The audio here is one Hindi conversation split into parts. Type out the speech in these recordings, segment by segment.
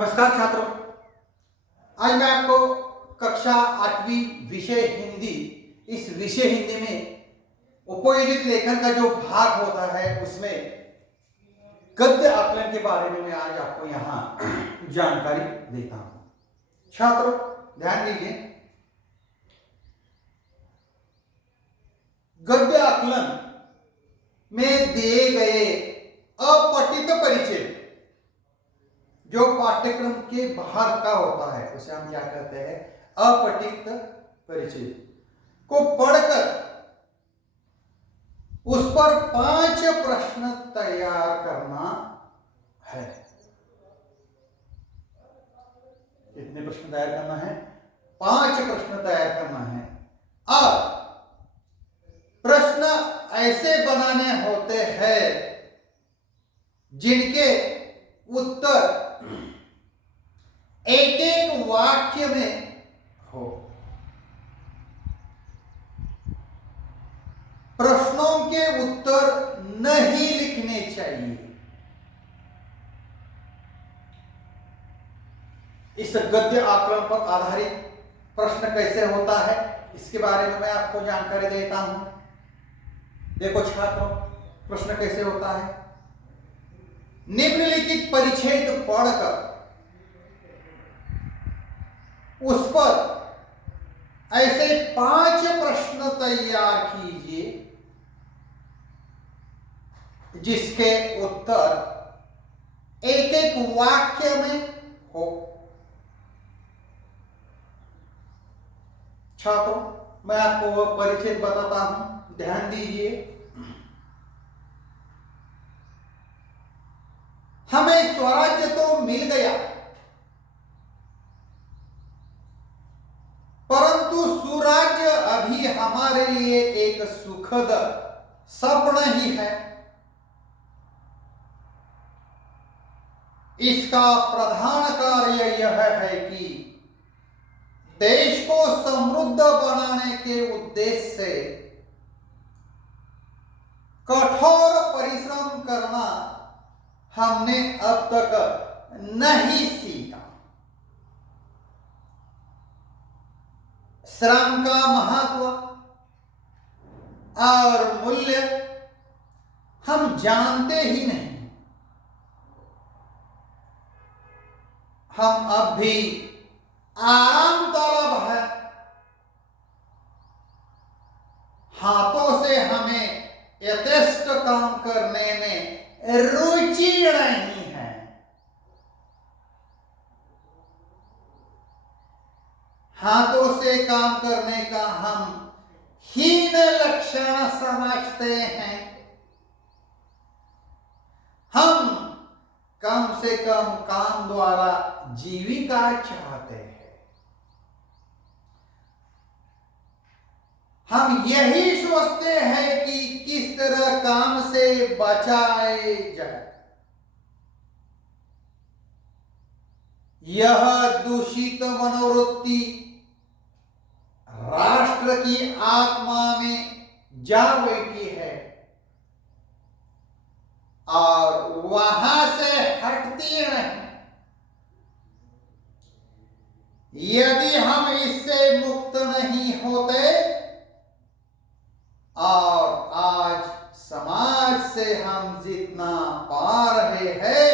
नमस्कार छात्रों। आज मैं आपको कक्षा 8वीं विषय हिंदी, इस विषय हिंदी में उपयोजित लेखन का जो भाग होता है उसमें गद्य आकलन के बारे में मैं आज आपको यहां जानकारी देता हूं। छात्रों ध्यान दीजिए, गद्य आकलन में दिए गए अपठित परिचय जो पाठ्यक्रम के बाहर का होता है उसे हम क्या कहते हैं, अपठित परिचय को पढ़कर उस पर 5 प्रश्न तैयार करना है। कितने प्रश्न तैयार करना है? 5 प्रश्न तैयार करना है। अब प्रश्न ऐसे बनाने होते हैं जिनके उत्तर एक एक वाक्य में हो। प्रश्नों के उत्तर नहीं लिखने चाहिए। इस गद्य आकलन पर आधारित प्रश्न कैसे होता है इसके बारे में मैं आपको जानकारी देता हूं। देखो छात्रों, प्रश्न कैसे होता है। निम्नलिखित परिच्छेद पढ़कर उस पर ऐसे 5 प्रश्न तैयार कीजिए जिसके उत्तर एक एक वाक्य में हो। छात्रों मैं आपको वह परिच्छेद बताता हूं, ध्यान दीजिए। हमें स्वराज्य तो मिल गया, परंतु सुराज्य अभी हमारे लिए एक सुखद सपना ही है। इसका प्रधान कार्य यह है कि देश को समृद्ध बनाने के उद्देश्य से कठोर परिश्रम करना हमने अब तक नहीं सीखा। श्रम का महत्व और मूल्य हम जानते ही नहीं। हम अब भी आराम तलब है। हाथों से हमें यथेष्ट काम करने में रुचि नहीं है। हाथों से काम करने का हम हीन लक्षण समझते हैं। हम कम से कम काम द्वारा जीविका चाहते हैं। हम यही सोचते हैं कि किस तरह काम से बचाए जाए। यह दूषित मनोवृत्ति राष्ट्र की आत्मा में जा बैठी है और वहां से हटती नहीं। यदि हम इससे मुक्त नहीं होते और आज समाज से हम जितना पा रहे हैं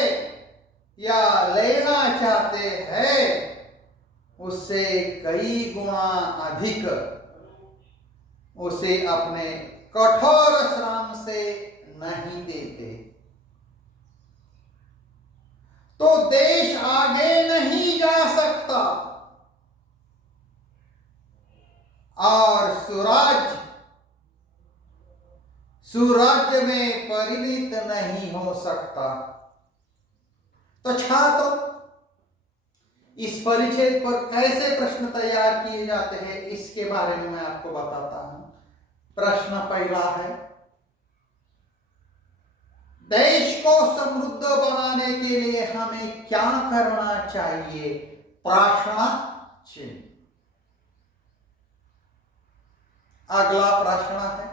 या लेना चाहते हैं उससे कई गुना अधिक उसे अपने कठोर श्रम से नहीं देते तो देश आगे नहीं जा सकता और सुराज्य में परिणित नहीं हो सकता। तो छात्रों इस परिच्छेद पर कैसे प्रश्न तैयार किए जाते हैं इसके बारे में मैं आपको बताता हूं। प्रश्न पहला है, देश को समृद्ध बनाने के लिए हमें क्या करना चाहिए? प्रश्न चिन्ह। अगला प्रश्न है,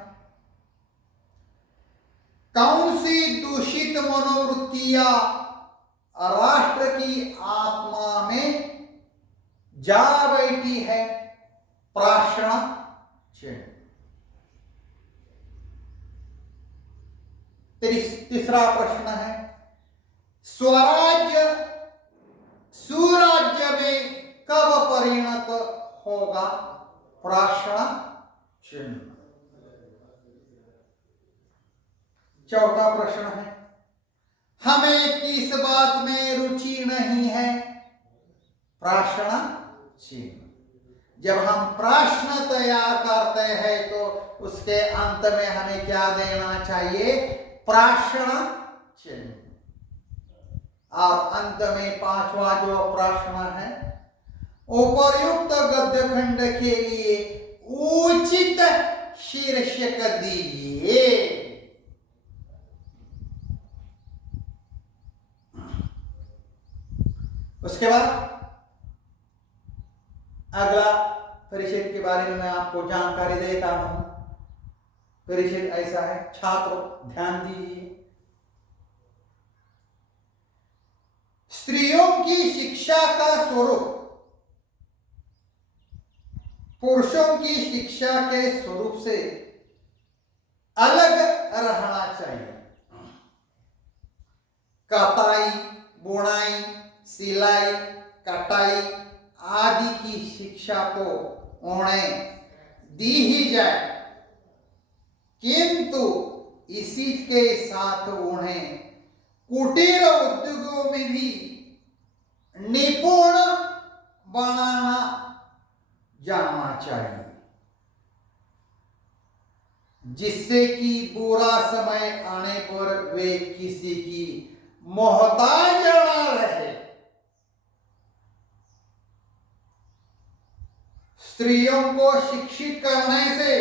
कौन सी दूषित मनोवृत्तियां राष्ट्र की आत्मा जा बैठी है प्राश्रण चिन्ह। तीसरा प्रश्न है, स्वराज्य सुराज्य में कब परिणत होगा? प्राश्रण चिन्ह। चौथा प्रश्न है, हमें किस बात में रुचि नहीं है? प्राश्रण चिन्ह। जब हम प्रश्न तैयार करते हैं तो उसके अंत में हमें क्या देना चाहिए? प्राश्रण चिन्ह। और अंत में पांचवा जो प्रश्न है, उपर्युक्त गद्य खंड के लिए उचित शीर्षक दीजिए। उसके बाद अगला परिच्छेद के बारे में मैं आपको जानकारी देता हूं। परिच्छेद ऐसा है, छात्र ध्यान दीजिए। स्त्रियों की शिक्षा का स्वरूप पुरुषों की शिक्षा के स्वरूप से अलग रहना चाहिए। कताई, बुनाई, सिलाई, कटाई आदि की शिक्षा तो उन्हें दी ही जाए, किंतु इसी के साथ उन्हें कुटीर उद्योगों में भी निपुण बनाना जाना चाहिए, जिससे कि बुरा समय आने पर वे किसी की मोहताज न रहे। स्त्रियों को शिक्षित करने से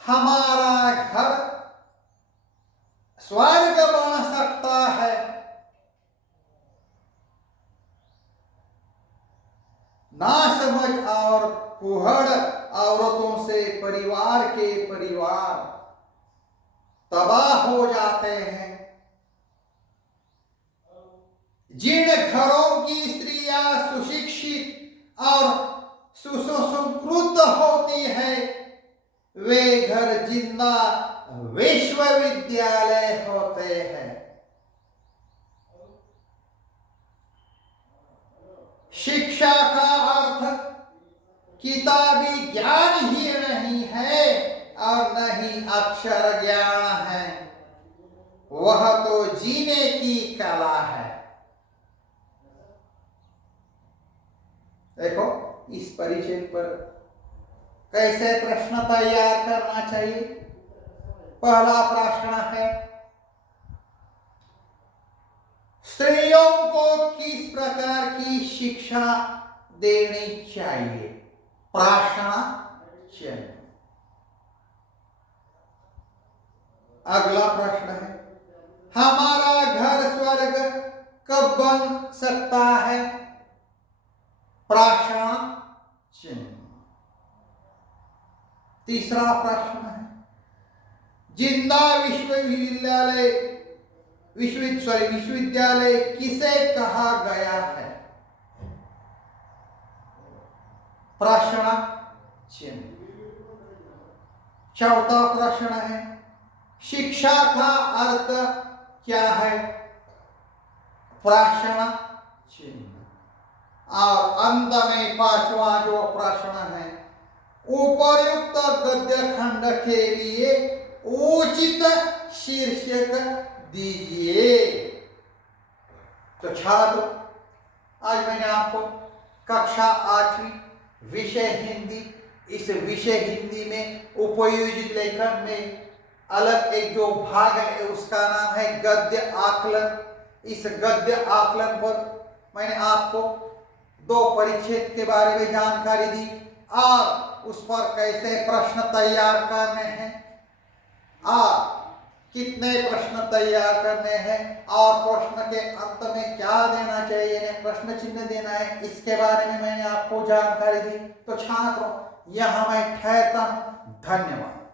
हमारा घर स्वर्ग बन सकता है। नासमझ और फुहड़ औरतों से परिवार के परिवार तबाह हो जाते हैं। जिन घरों की स्त्रियां सुशिक्षित और सुसंस्कृत होती है, वे घर जिंदा विश्वविद्यालय होते हैं। शिक्षा का अर्थ किताबी ज्ञान ही नहीं है और न ही अक्षर ज्ञान है, वह तो जीने की कला है। देखो इस परिचय पर कैसे प्रश्न तैयार करना चाहिए। पहला प्रश्न है, स्त्रियों को किस प्रकार की शिक्षा देनी चाहिए? प्रश्न चिन्ह। अगला प्रश्न है, हमारा घर स्वर्ग कब बन सकता है? प्रश्न चिन्ह। तीसरा प्रश्न है, जिंदा विश्वविद्यालय किसे कहा गया है? प्रश्न चिन्ह। चौथा प्रश्न है, शिक्षा का अर्थ क्या है? प्रश्न चिन्ह। और अंत में पांचवा जो प्रश्न है, उपर्युक्त गद्य खंड के लिए उचित शीर्षक दीजिए। तो छात्र, आज मैंने आपको कक्षा 8वीं विषय हिंदी, इस विषय हिंदी में उपयोजित लेखन में अलग एक जो भाग है उसका नाम है गद्य आकलन। इस गद्य आकलन पर मैंने आपको 2 परिच्छेद के बारे में जानकारी दी और उस पर कैसे प्रश्न तैयार करने हैं और कितने प्रश्न तैयार करने हैं और प्रश्न के अंत में क्या देना चाहिए, प्रश्न चिन्ह देना है, इसके बारे में मैंने आपको जानकारी दी। तो छात्रों, यहां मैं ठहरता हूं। धन्यवाद।